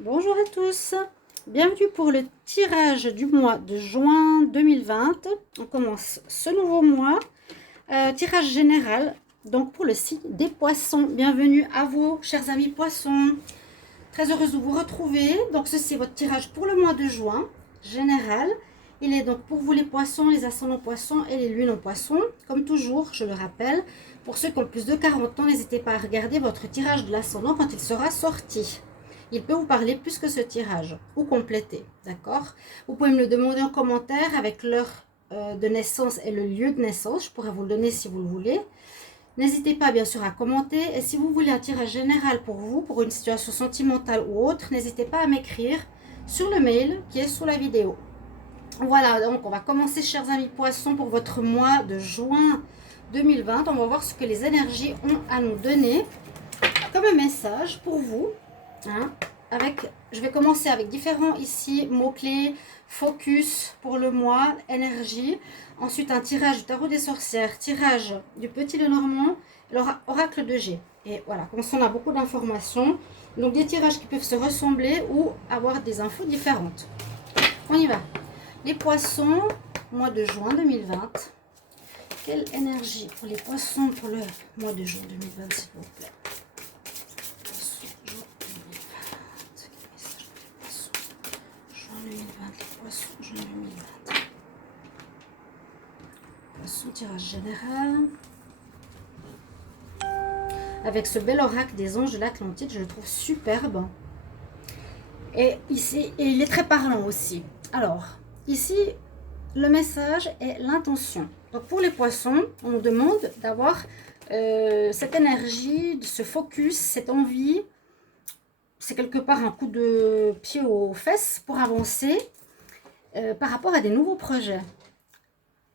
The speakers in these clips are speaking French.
Bonjour à tous, bienvenue pour le tirage du mois de juin 2020. On commence ce nouveau mois, tirage général, donc pour le signe des poissons. Bienvenue à vous, chers amis poissons. Très heureuse de vous retrouver. Donc ceci est votre tirage pour le mois de juin, général. Il est donc pour vous les poissons, les ascendants poissons et les lunes en poissons. Comme toujours, je le rappelle, pour ceux qui ont plus de 40 ans, n'hésitez pas à regarder votre tirage de l'ascendant quand il sera sorti. Il peut vous parler plus que ce tirage, ou compléter, d'accord? Vous pouvez me le demander en commentaire avec l'heure de naissance et le lieu de naissance. Je pourrais vous le donner si vous le voulez. N'hésitez pas bien sûr à commenter. Et si vous voulez un tirage général pour vous, pour une situation sentimentale ou autre, n'hésitez pas à m'écrire sur le mail qui est sous la vidéo. Voilà, donc on va commencer, chers amis poissons, pour votre mois de juin 2020. On va voir ce que les énergies ont à nous donner comme un message pour vous. Hein, je vais commencer avec différents ici mots-clés, focus pour le mois, énergie. Ensuite, un tirage du tarot des sorcières, tirage du petit Lenormand, l'oracle de G. Et voilà, comme ça on a beaucoup d'informations. Donc des tirages qui peuvent se ressembler ou avoir des infos différentes. On y va. Les poissons, mois de juin 2020. Quelle énergie pour les poissons pour le mois de juin 2020, s'il vous plaît? Juin 2020. Poisson, tirage général. Avec ce bel oracle des anges de l'Atlantide, je le trouve superbe. Et ici, et il est très parlant aussi. Alors, ici, le message est l'intention. Donc pour les poissons, on nous demande d'avoir cette énergie, ce focus, cette envie. C'est quelque part un coup de pied aux fesses pour avancer par rapport à des nouveaux projets.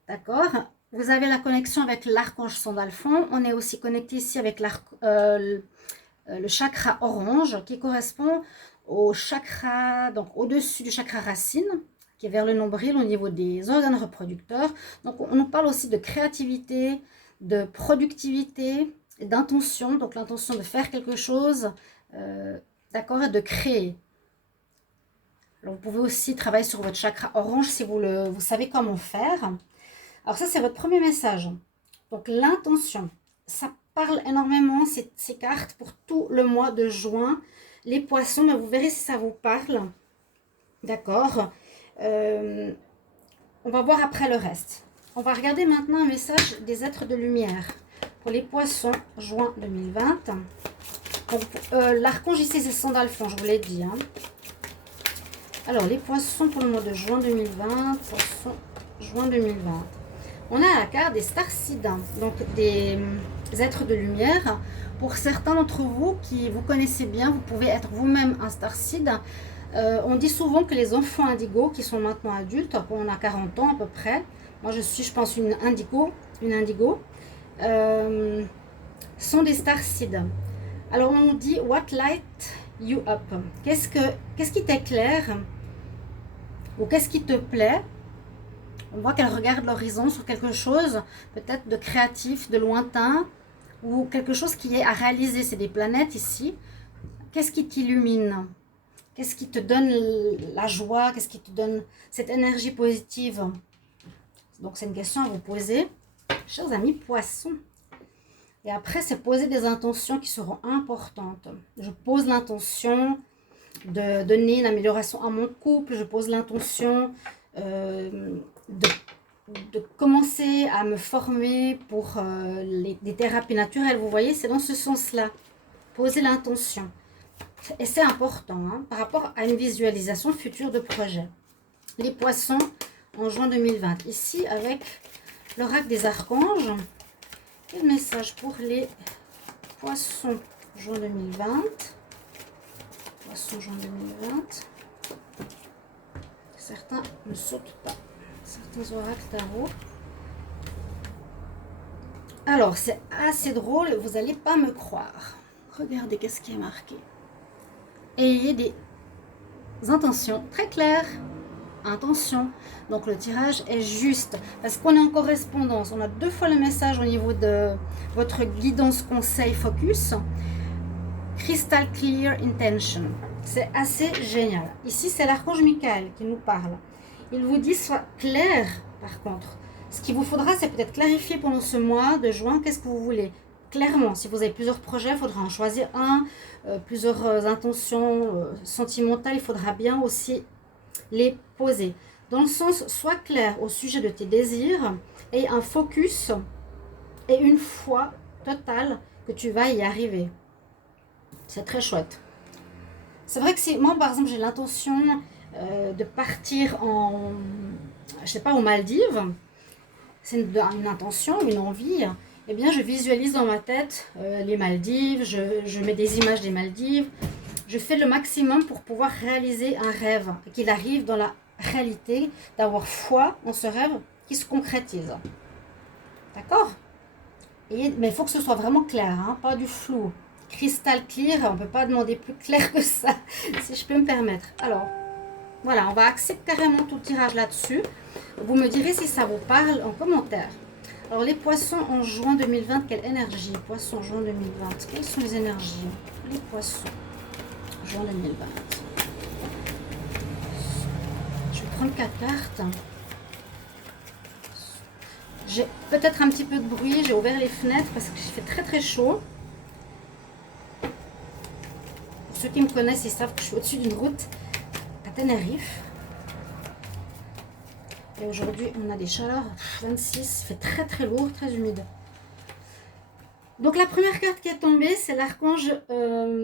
D'accord? Vous avez la connexion avec l'archange Sandalphon. On est aussi connecté ici avec le chakra orange qui correspond au chakra, donc au-dessus du chakra racine, qui est vers le nombril au niveau des organes reproducteurs. Donc on nous parle aussi de créativité, de productivité, d'intention. Donc l'intention de faire quelque chose, d'accord, et de créer. Alors, vous pouvez aussi travailler sur votre chakra orange si vous savez comment faire. Alors ça, c'est votre premier message. Donc l'intention, ça parle énormément, ces cartes, pour tout le mois de juin. Les poissons, mais vous verrez si ça vous parle. D'accord. On va voir après le reste. On va regarder maintenant un message des êtres de lumière. Pour les poissons, juin 2020. L'archange ici, c'est Sandalphon, je vous l'ai dit. Hein. Alors, les poissons pour le mois de juin 2020. Poissons, juin 2020. On a la carte des starseeds, donc des êtres de lumière. Pour certains d'entre vous qui vous connaissez bien, vous pouvez être vous-même un starseed. On dit souvent que les enfants indigos, qui sont maintenant adultes, on a 40 ans à peu près, moi je suis, je pense, une indigo, sont des starseeds. Alors on nous dit, what light you up? Qu'est-ce qui t'éclaire? Ou qu'est-ce qui te plaît? On voit qu'elle regarde l'horizon sur quelque chose, peut-être de créatif, de lointain, ou quelque chose qui est à réaliser. C'est des planètes ici. Qu'est-ce qui t'illumine? Qu'est-ce qui te donne la joie? Qu'est-ce qui te donne cette énergie positive? Donc c'est une question à vous poser, chers amis poissons. Et après, c'est poser des intentions qui seront importantes. Je pose l'intention de donner une amélioration à mon couple. Je pose l'intention de commencer à me former pour des thérapies naturelles. Vous voyez, c'est dans ce sens-là. Poser l'intention. Et c'est important hein, par rapport à une visualisation future de projet. Les poissons en juin 2020. Ici, avec l'oracle des archanges. Quel message pour les poissons juin 2020? Poissons juin 2020. Certains ne sautent pas. Certains oracles tarot. Alors, c'est assez drôle. Vous n'allez pas me croire. Regardez qu'est-ce qui est marqué. Ayez des intentions très claires. Intention. Donc le tirage est juste parce qu'on est en correspondance. On a 2 fois le message au niveau de votre guidance conseil focus. Crystal clear intention. C'est assez génial. Ici, c'est l'archange Michael qui nous parle. Il vous dit, soit clair, par contre. Ce qu'il vous faudra, c'est peut-être clarifier pendant ce mois de juin, qu'est-ce que vous voulez. Clairement, si vous avez plusieurs projets, il faudra en choisir un, plusieurs intentions sentimentales, il faudra bien aussi les poser. Dans le sens, sois clair au sujet de tes désirs et un focus et une foi totale que tu vas y arriver. C'est très chouette. C'est vrai que si moi, par exemple, j'ai l'intention de partir je sais pas, aux Maldives, c'est une intention, une envie, eh bien, je visualise dans ma tête les Maldives, je mets des images des Maldives, je fais le maximum pour pouvoir réaliser un rêve, qu'il arrive dans la réalité, d'avoir foi en ce rêve qui se concrétise. D'accord? Mais il faut que ce soit vraiment clair, hein, pas du flou. Crystal clear, on ne peut pas demander plus clair que ça, si je peux me permettre. Alors, voilà, on va axer carrément tout le tirage là-dessus. Vous me direz si ça vous parle en commentaire. Alors, les poissons en juin 2020, quelle énergie? Poissons en juin 2020, quelles sont les énergies? Les poissons, juin 2020. Je vais prendre 4 cartes. J'ai peut-être un petit peu de bruit, j'ai ouvert les fenêtres parce que il fait très très chaud. Pour ceux qui me connaissent, ils savent que je suis au-dessus d'une route à Tenerife. Et aujourd'hui, on a des chaleurs 26, il fait très très lourd, très humide. Donc la première carte qui est tombée, c'est l'archange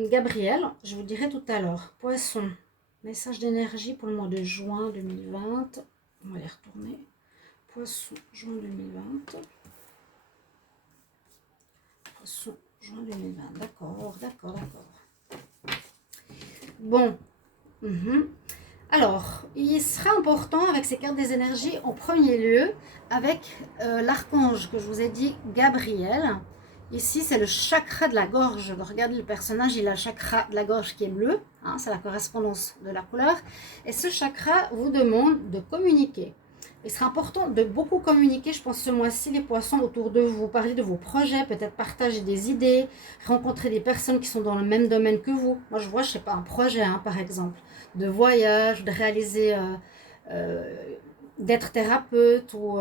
Gabriel. Je vous dirai tout à l'heure. Poisson, message d'énergie pour le mois de juin 2020. On va les retourner. Poisson, juin 2020. Poisson, juin 2020. D'accord, d'accord, d'accord. Bon. Alors, il sera important avec ces cartes des énergies, en premier lieu, avec l'archange que je vous ai dit, Gabriel. Ici, c'est le chakra de la gorge. Regardez le personnage, il a le chakra de la gorge qui est bleu. Hein, c'est la correspondance de la couleur. Et ce chakra vous demande de communiquer. Il sera important de beaucoup communiquer, je pense, ce mois-ci, les poissons autour de vous. Parler de vos projets, peut-être partager des idées, rencontrer des personnes qui sont dans le même domaine que vous. Moi, je vois, je sais pas, un projet, hein, par exemple, de voyage, de réaliser, d'être thérapeute ou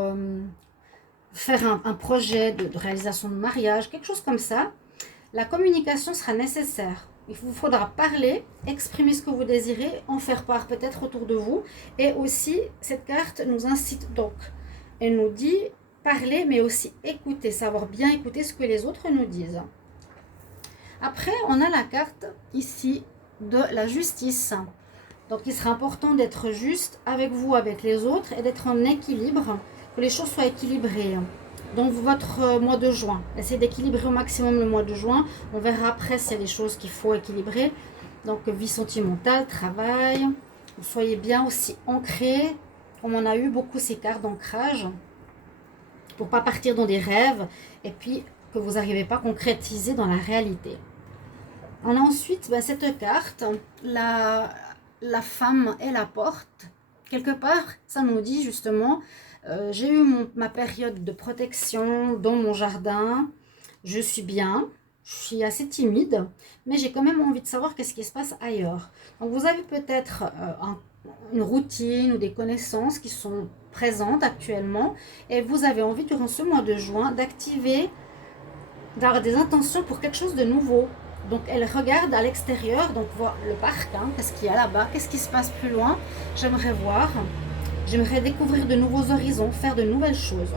faire un projet de réalisation de mariage, quelque chose comme ça. La communication sera nécessaire. Il vous faudra parler, exprimer ce que vous désirez, en faire part peut-être autour de vous. Et aussi, cette carte nous incite donc. Elle nous dit parler, mais aussi écouter, savoir bien écouter ce que les autres nous disent. Après, on a la carte ici de la justice. Donc, il sera important d'être juste avec vous, avec les autres, et d'être en équilibre, que les choses soient équilibrées. Donc, votre mois de juin, essayez d'équilibrer au maximum le mois de juin. On verra après s'il y a des choses qu'il faut équilibrer. Donc, vie sentimentale, travail. Vous soyez bien aussi ancré, comme on a eu beaucoup ces cartes d'ancrage, pour ne pas partir dans des rêves et puis que vous n'arrivez pas à concrétiser dans la réalité. On a ensuite cette carte, la femme et la porte. Quelque part, ça nous dit justement... j'ai eu ma période de protection dans mon jardin, je suis bien, je suis assez timide, mais j'ai quand même envie de savoir qu'est-ce qui se passe ailleurs. Donc vous avez peut-être une routine ou des connaissances qui sont présentes actuellement et vous avez envie durant ce mois de juin d'activer, d'avoir des intentions pour quelque chose de nouveau. Donc elle regarde à l'extérieur, donc voir le parc, hein, qu'est-ce qu'il y a là-bas, qu'est-ce qui se passe plus loin, j'aimerais voir. J'aimerais découvrir de nouveaux horizons, faire de nouvelles choses.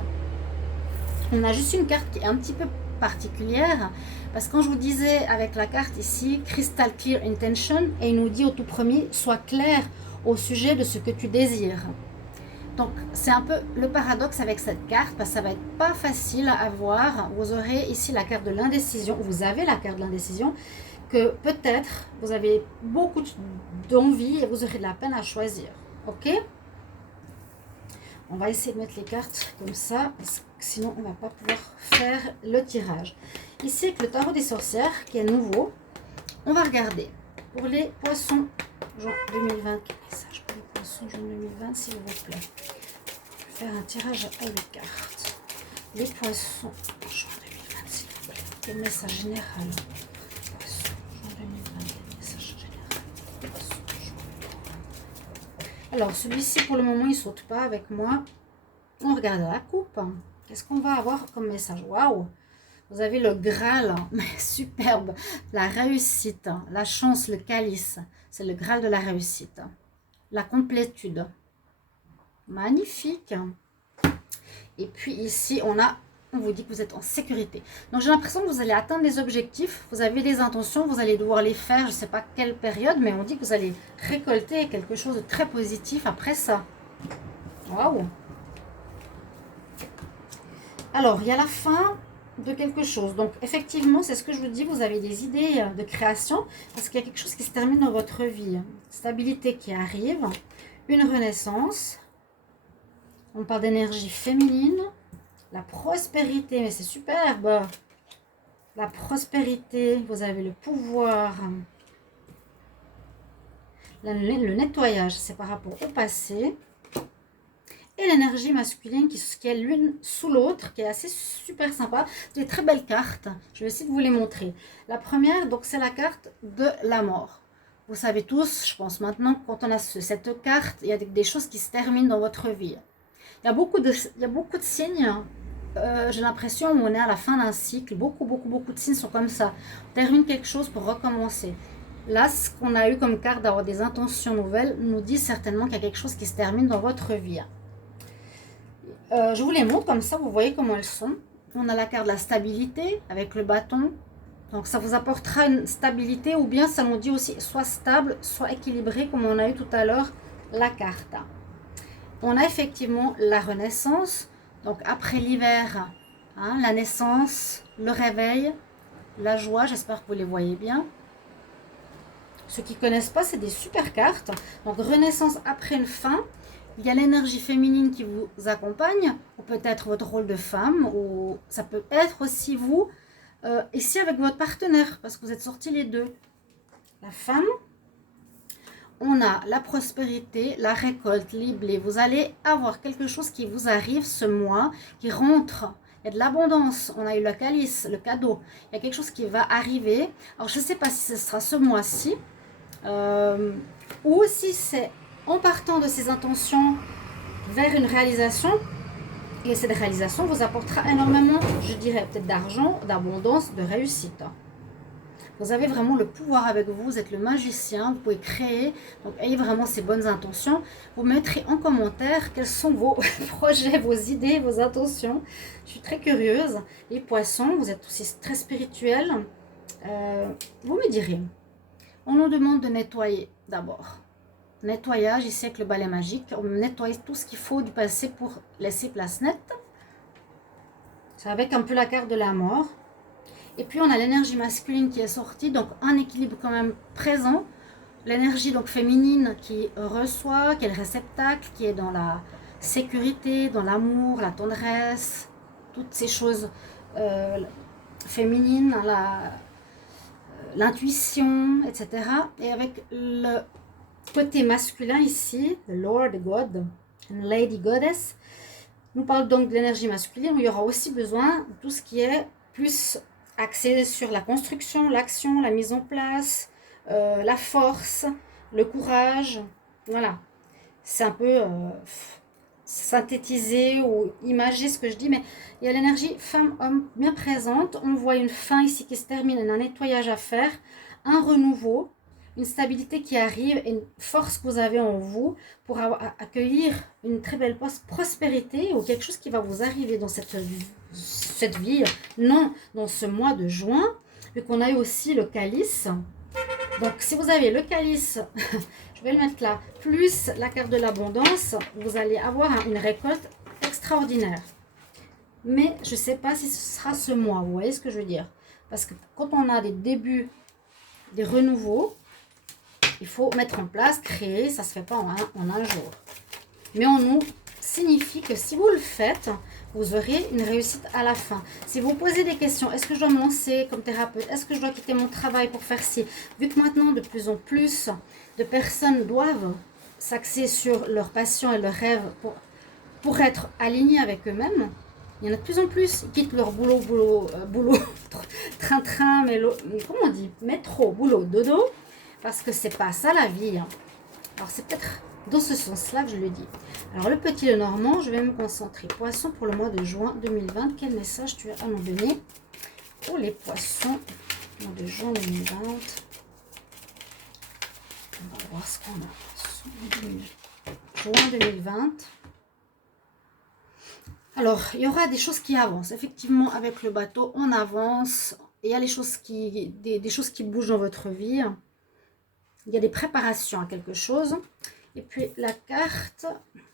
On a juste une carte qui est un petit peu particulière, parce que quand je vous disais avec la carte ici, Crystal Clear Intention, et il nous dit au tout premier, sois clair au sujet de ce que tu désires. Donc c'est un peu le paradoxe avec cette carte, parce que ça va être pas facile à avoir. Vous aurez ici la carte de l'indécision, vous avez la carte de l'indécision, que peut-être vous avez beaucoup d'envie et vous aurez de la peine à choisir. Ok ? On va essayer de mettre les cartes comme ça, parce que sinon on ne va pas pouvoir faire le tirage. Ici, avec le tarot des sorcières, qui est nouveau, on va regarder pour les poissons juin 2020. Quel message pour les poissons juin 2020, s'il vous plaît? Je vais faire un tirage à 8 cartes. Les poissons juin 2020, s'il vous plaît. Quel message général? Poissons juin 2020, quel message général? Alors, celui-ci, pour le moment, il ne saute pas avec moi. On regarde la coupe. Qu'est-ce qu'on va avoir comme message? Waouh! Vous avez le Graal, mais superbe. La réussite, la chance, le calice. C'est le Graal de la réussite. La complétude. Magnifique. Et puis ici, on vous dit que vous êtes en sécurité. Donc j'ai l'impression que vous allez atteindre les objectifs. Vous avez des intentions, vous allez devoir les faire. Je ne sais pas quelle période, mais on dit que vous allez récolter quelque chose de très positif après ça. Waouh! Alors, il y a la fin de quelque chose. Donc, effectivement, c'est ce que je vous dis, vous avez des idées de création parce qu'il y a quelque chose qui se termine dans votre vie. Stabilité qui arrive, une renaissance. On parle d'énergie féminine, la prospérité, mais c'est superbe. La prospérité, vous avez le pouvoir. Le nettoyage, c'est par rapport au passé. Et l'énergie masculine qui est l'une sous l'autre, qui est assez super sympa. Des très belles cartes. Je vais essayer de vous les montrer. La première, donc c'est la carte de la mort. Vous savez tous, je pense maintenant, quand on a cette carte, il y a des choses qui se terminent dans votre vie. Il y a beaucoup de signes. J'ai l'impression où on est à la fin d'un cycle. Beaucoup de signes sont comme ça. On termine quelque chose pour recommencer. Là, ce qu'on a eu comme carte d'avoir des intentions nouvelles nous dit certainement qu'il y a quelque chose qui se termine dans votre vie. Je vous les montre comme ça, vous voyez comment elles sont. On a la carte de la stabilité avec le bâton. Donc ça vous apportera une stabilité ou bien ça nous dit aussi soit stable, soit équilibré comme on a eu tout à l'heure la carte. On a effectivement la renaissance. Donc après l'hiver, hein, la naissance, le réveil, la joie, j'espère que vous les voyez bien. Ceux qui ne connaissent pas, c'est des super cartes. Donc renaissance après une fin. Il y a l'énergie féminine qui vous accompagne, ou peut-être votre rôle de femme, ou ça peut être aussi vous, ici avec votre partenaire, parce que vous êtes sortis les deux. La femme, on a la prospérité, la récolte, les blés. Vous allez avoir quelque chose qui vous arrive ce mois, qui rentre. Il y a de l'abondance, on a eu le calice, le cadeau. Il y a quelque chose qui va arriver. Alors je ne sais pas si ce sera ce mois-ci, ou si c'est en partant de ces intentions vers une réalisation, et cette réalisation vous apportera énormément, je dirais peut-être d'argent, d'abondance, de réussite. Vous avez vraiment le pouvoir avec vous, vous êtes le magicien, vous pouvez créer, donc ayez vraiment ces bonnes intentions. Vous mettrez en commentaire quels sont vos projets, vos idées, vos intentions. Je suis très curieuse. Les poissons, vous êtes aussi très spirituels. Vous me direz, on nous demande de nettoyer d'abord. Nettoyage, ici avec le balai magique, on nettoie tout ce qu'il faut du passé pour laisser place nette. C'est avec un peu la carte de la mort. Et puis on a l'énergie masculine qui est sortie, donc un équilibre quand même présent. L'énergie donc féminine qui reçoit, qui est le réceptacle, qui est dans la sécurité, dans l'amour, la tendresse, toutes ces choses féminines, l'intuition, etc. Et avec le côté masculin ici, le Lord God, Lady Goddess, nous parle donc de l'énergie masculine où il y aura aussi besoin de tout ce qui est plus axé sur la construction, l'action, la mise en place, la force, le courage. Voilà, c'est un peu synthétisé ou imagé ce que je dis, mais il y a l'énergie femme-homme bien présente. On voit une fin ici qui se termine, un nettoyage à faire, un renouveau, une stabilité qui arrive et une force que vous avez en vous pour accueillir une très belle prospérité ou quelque chose qui va vous arriver dans cette vie, non, dans ce mois de juin, vu qu'on a eu aussi le calice. Donc si vous avez le calice, je vais le mettre là, plus la carte de l'abondance, vous allez avoir une récolte extraordinaire. Mais je ne sais pas si ce sera ce mois, vous voyez ce que je veux dire? Parce que quand on a des débuts, des renouveaux, il faut mettre en place, créer, ça ne se fait pas en un jour. Mais on nous signifie que si vous le faites, vous aurez une réussite à la fin. Si vous posez des questions, est-ce que je dois me lancer comme thérapeute? Est-ce que je dois quitter mon travail pour faire ci? Vu que maintenant, de plus en plus de personnes doivent s'axer sur leur passion et leurs rêves pour être alignés avec eux-mêmes, il y en a de plus en plus. Ils quittent leur boulot, train-train, comment on dit? Métro, boulot, dodo. Parce que c'est pas ça la vie. Alors c'est peut-être dans ce sens-là que je le dis. Alors, le petit Lenormand, je vais me concentrer. Poisson pour le mois de juin 2020. Quel message tu as à nous donner pour les poissons, mois de juin 2020? On va voir ce qu'on a. Juin 2020. Alors, il y aura des choses qui avancent. Effectivement, avec le bateau, on avance. Il y a des choses qui bougent dans votre vie. Il y a des préparations à quelque chose. Et puis, la carte,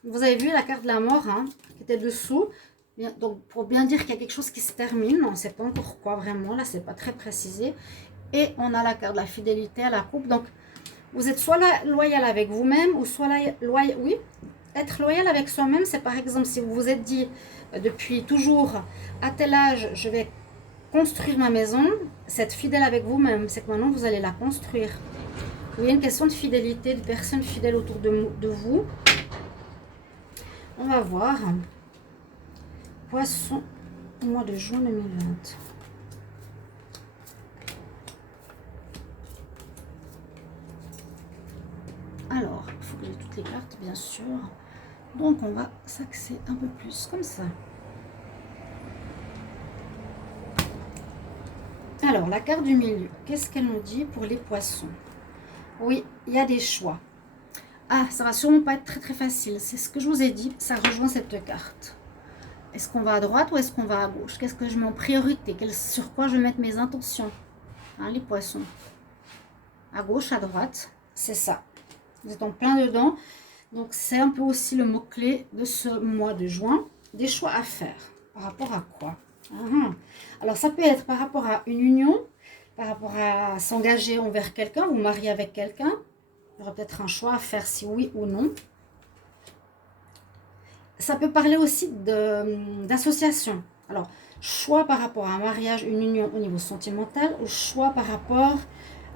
vous avez vu la carte de la mort hein, qui était dessous. Bien, donc, pour bien dire qu'il y a quelque chose qui se termine, on ne sait pas encore quoi vraiment. Là, c'est pas très précisé. Et on a la carte de la fidélité à la coupe. Donc, vous êtes soit loyal avec vous-même ou soit loyal. Oui, être loyal avec soi-même, c'est par exemple si vous vous êtes dit depuis toujours à tel âge, je vais construire ma maison. C'est être fidèle avec vous-même. C'est que maintenant, vous allez la construire. Il y a une question de fidélité, de personnes fidèles autour de vous. On va voir. Poisson au mois de juin 2020. Alors, il faut que j'ai toutes les cartes, bien sûr. Donc, on va s'axer un peu plus comme ça. Alors, la carte du milieu, qu'est-ce qu'elle nous dit pour les poissons? Oui, il y a des choix. Ah, ça va sûrement pas être très très facile. C'est ce que je vous ai dit, ça rejoint cette carte. Est-ce qu'on va à droite ou est-ce qu'on va à gauche? Qu'est-ce que je mets en priorité? Sur quoi je vais mettre mes intentions? Hein, les poissons. À gauche, à droite, c'est ça. Vous êtes en plein dedans. Donc, c'est un peu aussi le mot-clé de ce mois de juin. Des choix à faire. Par rapport à quoi? Alors, ça peut être par rapport à une union, par rapport à s'engager envers quelqu'un, vous marier avec quelqu'un. Il y aura peut-être un choix à faire si oui ou non. Ça peut parler aussi d'association. Alors, choix par rapport à un mariage, une union au niveau sentimental, ou choix par rapport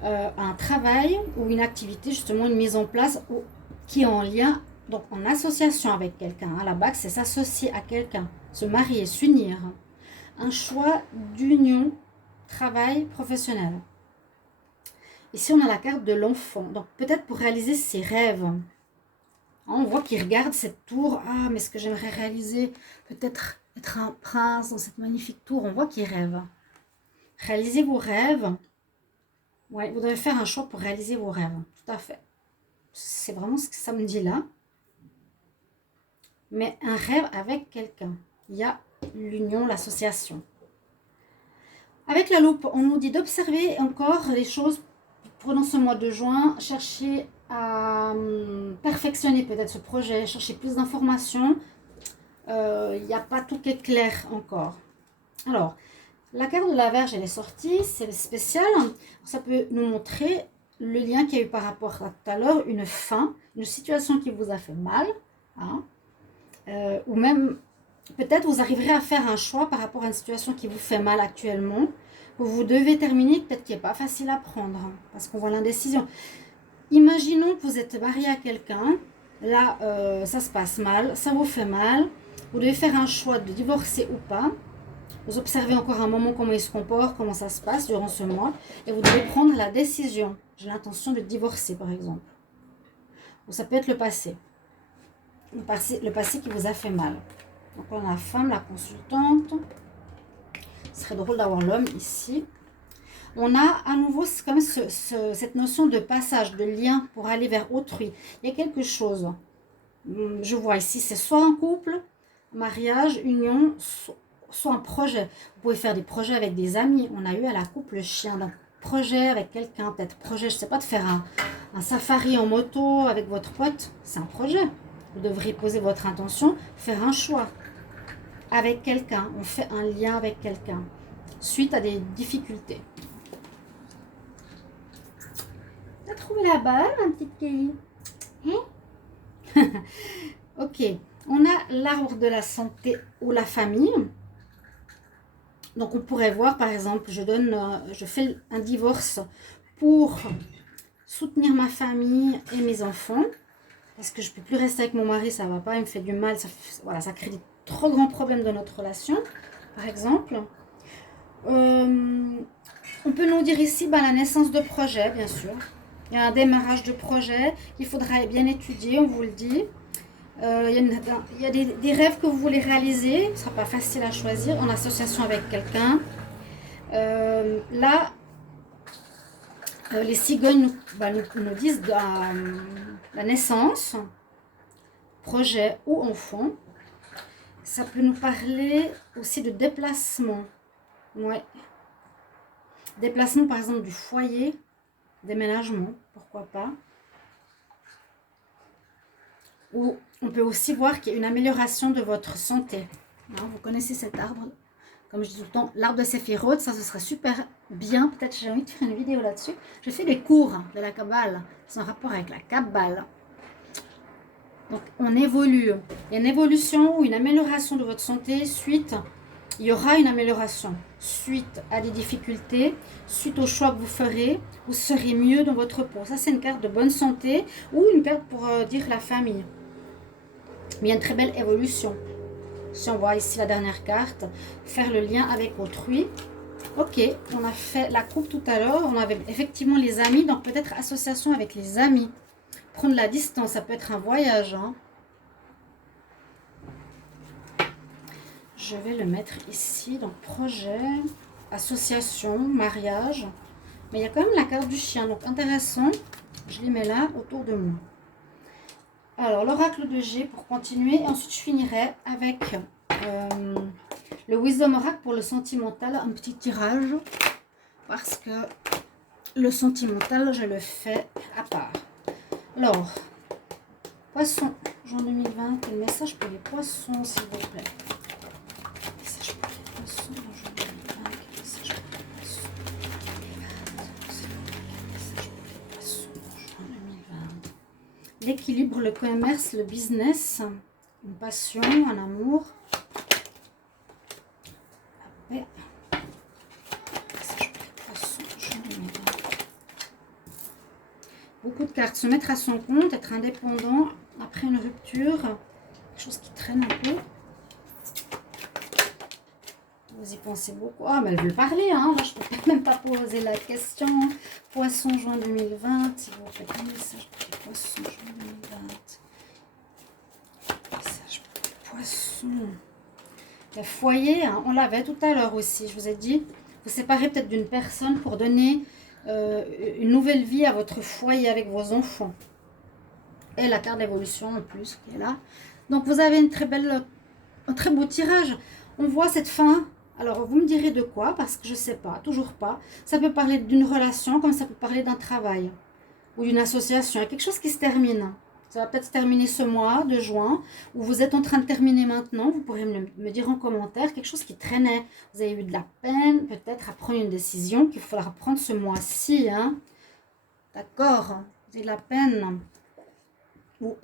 à un travail ou une activité, justement une mise en place qui est en lien, donc en association avec quelqu'un. À la base, c'est s'associer à quelqu'un, se marier, s'unir. Un choix d'union, travail professionnel. Ici, on a la carte de l'enfant. Donc, peut-être pour réaliser ses rêves. On voit qu'il regarde cette tour. Ah, mais ce que j'aimerais réaliser, peut-être être un prince dans cette magnifique tour. On voit qu'il rêve. Réalisez vos rêves. Ouais, vous devez faire un choix pour réaliser vos rêves. Tout à fait. C'est vraiment ce que ça me dit là. Mais un rêve avec quelqu'un. Il y a l'union, l'association. Avec la loupe, on nous dit d'observer encore les choses pendant ce mois de juin. Chercher à perfectionner peut-être ce projet, chercher plus d'informations. Il n'y a pas tout qui est clair encore. Alors, la carte de la Vierge, elle est sortie, c'est spécial. Ça peut nous montrer le lien qu'il y a eu par rapport à tout à l'heure, une fin, une situation qui vous a fait mal. Hein, ou même, peut-être vous arriverez à faire un choix par rapport à une situation qui vous fait mal actuellement, que vous devez terminer, peut-être qui n'est pas facile à prendre, hein, parce qu'on voit l'indécision. Imaginons que vous êtes marié à quelqu'un, là, ça se passe mal, ça vous fait mal, vous devez faire un choix de divorcer ou pas. Vous observez encore un moment comment il se comporte, comment ça se passe durant ce mois, et vous devez prendre la décision. J'ai l'intention de divorcer, par exemple. Ou ça peut être le passé. Le passé qui vous a fait mal. Donc on a la femme, la consultante. Ce serait drôle d'avoir l'homme ici. On a à nouveau comme cette notion de passage, de lien pour aller vers autrui. Il y a quelque chose. Je vois ici, c'est soit un couple, mariage, union, soit un projet. Vous pouvez faire des projets avec des amis. On a eu à la coupe le chien d'un projet avec quelqu'un. Peut-être projet, je ne sais pas, de faire un safari en moto avec votre pote. C'est un projet. Vous devriez poser votre intention, faire un choix avec quelqu'un. On fait un lien avec quelqu'un suite à des difficultés. Tu as trouvé la balle, ma petite Kelly? Hein? Ok. On a l'arbre de la santé ou la famille. Donc, on pourrait voir, par exemple, je fais un divorce pour soutenir ma famille et mes enfants. Parce que je ne peux plus rester avec mon mari, ça ne va pas, il me fait du mal. Ça crée de trop grands problèmes dans notre relation, par exemple. On peut nous dire ici la naissance de projets, bien sûr. Il y a un démarrage de projet qu'il faudra bien étudier, on vous le dit. Il y a des rêves que vous voulez réaliser. Ce ne sera pas facile à choisir en association avec quelqu'un. Là, les cigognes nous disent de la naissance, projet ou enfant. Ça peut nous parler aussi de déplacement. Ouais. Déplacement par exemple du foyer, déménagement, pourquoi pas. Ou on peut aussi voir qu'il y a une amélioration de votre santé. Vous connaissez cet arbre, comme je dis tout le temps, l'arbre de Séphiroth, ça ce serait super bien. Peut-être j'ai envie de faire une vidéo là-dessus. Je fais des cours de la Kabbale, c'est en rapport avec la Kabbale. Donc on évolue. Il y a une évolution ou une amélioration de votre santé suite. Il y aura une amélioration suite à des difficultés, suite au choix que vous ferez, vous serez mieux dans votre peau. Ça, c'est une carte de bonne santé ou une carte pour dire la famille. Mais il y a une très belle évolution. Si on voit ici la dernière carte, faire le lien avec autrui. Ok, on a fait la coupe tout à l'heure. On avait effectivement les amis, donc peut-être association avec les amis. Prendre la distance, ça peut être un voyage, hein. Je vais le mettre ici, donc projet, association, mariage. Mais il y a quand même la carte du chien, donc intéressant. Je les mets là, autour de moi. Alors, l'oracle de G pour continuer. Et ensuite, je finirai avec le Wisdom Oracle pour le sentimental. Un petit tirage. Parce que le sentimental, je le fais à part. Alors, poisson, juin 2020. Quel message pour les poissons, s'il vous plaît? L'équilibre, le commerce, le business, une passion, un amour. Après, beaucoup de cartes. Se mettre à son compte, être indépendant après une rupture, quelque chose qui traîne un peu. Vous y pensez beaucoup. Ah, mais elle veut parler, hein. Là, je ne peux même pas poser la question. Poisson, juin 2020. Si vous faites un message pour les poissons, juin 2020. Message pour les poissons. Le foyer, hein, on l'avait tout à l'heure aussi. Je vous ai dit, vous séparez peut-être d'une personne pour donner une nouvelle vie à votre foyer avec vos enfants. Et la carte d'évolution en plus qui est là. Donc, vous avez un très beau tirage. On voit cette fin. Alors, vous me direz de quoi, parce que je ne sais pas, toujours pas. Ça peut parler d'une relation, comme ça peut parler d'un travail ou d'une association. Il y a quelque chose qui se termine. Ça va peut-être se terminer ce mois de juin, ou vous êtes en train de terminer maintenant. Vous pourrez me dire en commentaire quelque chose qui traînait. Vous avez eu de la peine, peut-être à prendre une décision qu'il faudra prendre ce mois-ci. Hein. D'accord, vous avez de la peine.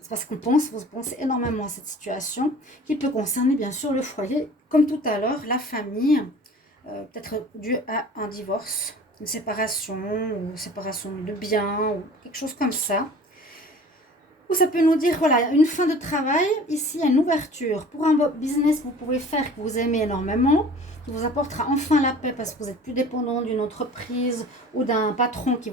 C'est parce qu'on pense, vous pensez énormément à cette situation qui peut concerner bien sûr le foyer, comme tout à l'heure, la famille, peut-être dû à un divorce, une séparation, ou séparation de biens, ou quelque chose comme ça. Ou ça peut nous dire, voilà, une fin de travail, ici il y a une ouverture pour un business que vous pouvez faire, que vous aimez énormément, qui vous apportera enfin la paix parce que vous n'êtes plus dépendant d'une entreprise ou d'un patron qui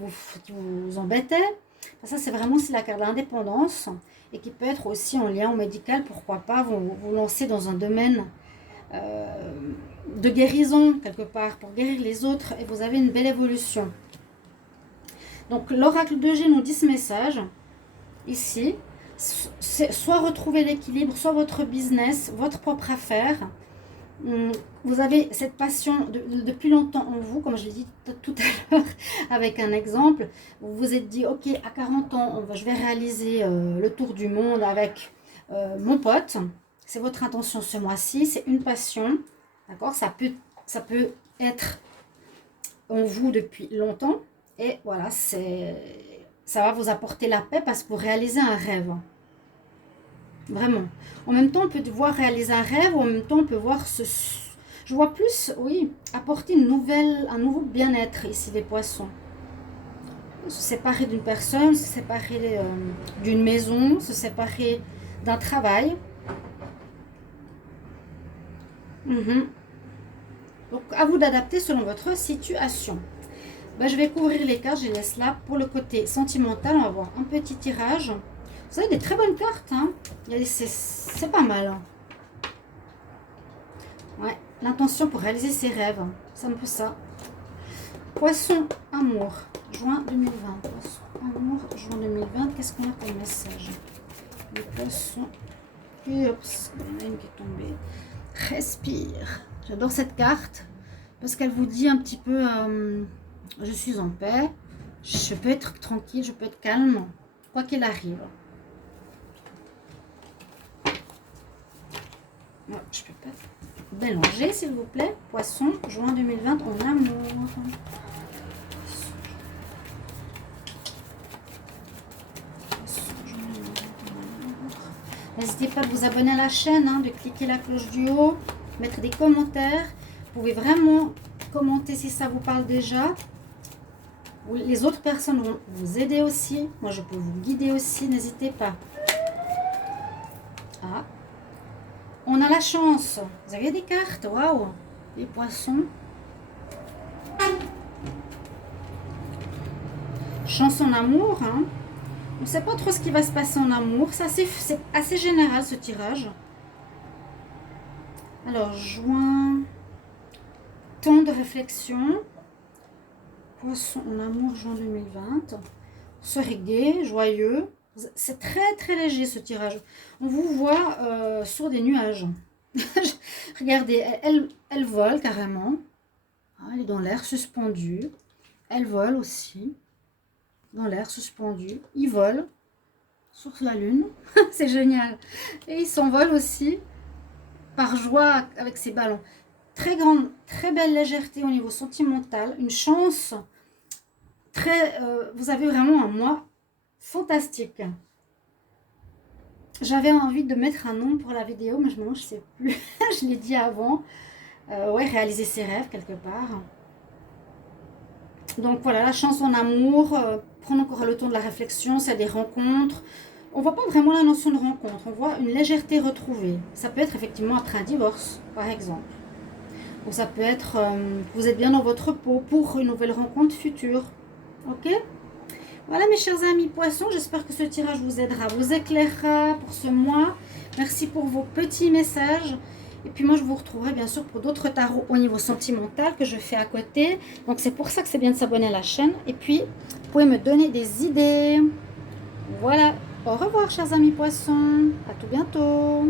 vous embêtait. Ça, c'est vraiment la carte de l'indépendance et qui peut être aussi en lien au médical. Pourquoi pas vous lancer dans un domaine de guérison, quelque part, pour guérir les autres. Et vous avez une belle évolution. Donc, l'oracle de G nous dit ce message, ici. Soit retrouver l'équilibre, soit votre business, votre propre affaire. Vous avez cette passion depuis longtemps en vous, comme je l'ai dit tout à l'heure avec un exemple. Vous vous êtes dit, ok, à 40 ans, je vais réaliser le tour du monde avec mon pote. C'est votre intention ce mois-ci, c'est une passion. D'accord, ça peut être en vous depuis longtemps. Et voilà, ça va vous apporter la paix parce que vous réalisez un rêve. Vraiment. En même temps, on peut voir réaliser un rêve, ou en même temps, on peut voir je vois plus, oui, apporter un nouveau bien-être ici des poissons. Se séparer d'une personne, se séparer d'une maison, se séparer d'un travail. Donc, à vous d'adapter selon votre situation. Bah, je vais couvrir les cartes, je les laisse là. Pour le côté sentimental, on va voir un petit tirage. Vous avez des très bonnes cartes, hein. C'est pas mal. Ouais, l'intention pour réaliser ses rêves. C'est un peu ça. Poisson, amour, juin 2020. Poisson, amour, juin 2020. Qu'est-ce qu'on a comme message? Le poisson. Et hop, il y en a une qui est tombée. Respire. J'adore cette carte parce qu'elle vous dit un petit peu je suis en paix, je peux être tranquille, je peux être calme, quoi qu'il arrive. Ouais, je peux pas mélanger, s'il vous plaît. Poisson, juin 2020, en amour. N'hésitez pas à vous abonner à la chaîne, hein, de cliquer la cloche du haut, mettre des commentaires. Vous pouvez vraiment commenter si ça vous parle déjà. Les autres personnes vont vous aider aussi. Moi, je peux vous guider aussi. N'hésitez pas. Ah. On a la chance. Vous avez des cartes. Waouh. Les poissons. Chance en amour. Hein. On ne sait pas trop ce qui va se passer en amour. C'est assez général ce tirage. Alors, juin. Temps de réflexion. Poisson en amour, juin 2020. Serez gai, joyeux. C'est très très léger ce tirage. On vous voit sur des nuages. Regardez, elle vole carrément. Elle est dans l'air suspendu. Elle vole aussi. Dans l'air suspendu. Il vole sur la lune. C'est génial. Et il s'envole aussi par joie avec ses ballons. Très grande, très belle légèreté au niveau sentimental. Une chance. Vous avez vraiment un mois fantastique. J'avais envie de mettre un nom pour la vidéo, mais je ne sais plus. Je l'ai dit avant. Ouais, réaliser ses rêves quelque part. Donc voilà, la chance en amour. Prendre encore le temps de la réflexion, c'est des rencontres. On ne voit pas vraiment la notion de rencontre. On voit une légèreté retrouvée. Ça peut être effectivement après un divorce, par exemple. Ou ça peut être vous êtes bien dans votre peau pour une nouvelle rencontre future. Ok? Voilà mes chers amis poissons, j'espère que ce tirage vous aidera, vous éclairera pour ce mois. Merci pour vos petits messages. Et puis moi je vous retrouverai bien sûr pour d'autres tarots au niveau sentimental que je fais à côté. Donc c'est pour ça que c'est bien de s'abonner à la chaîne. Et puis vous pouvez me donner des idées. Voilà, au revoir chers amis poissons, à tout bientôt.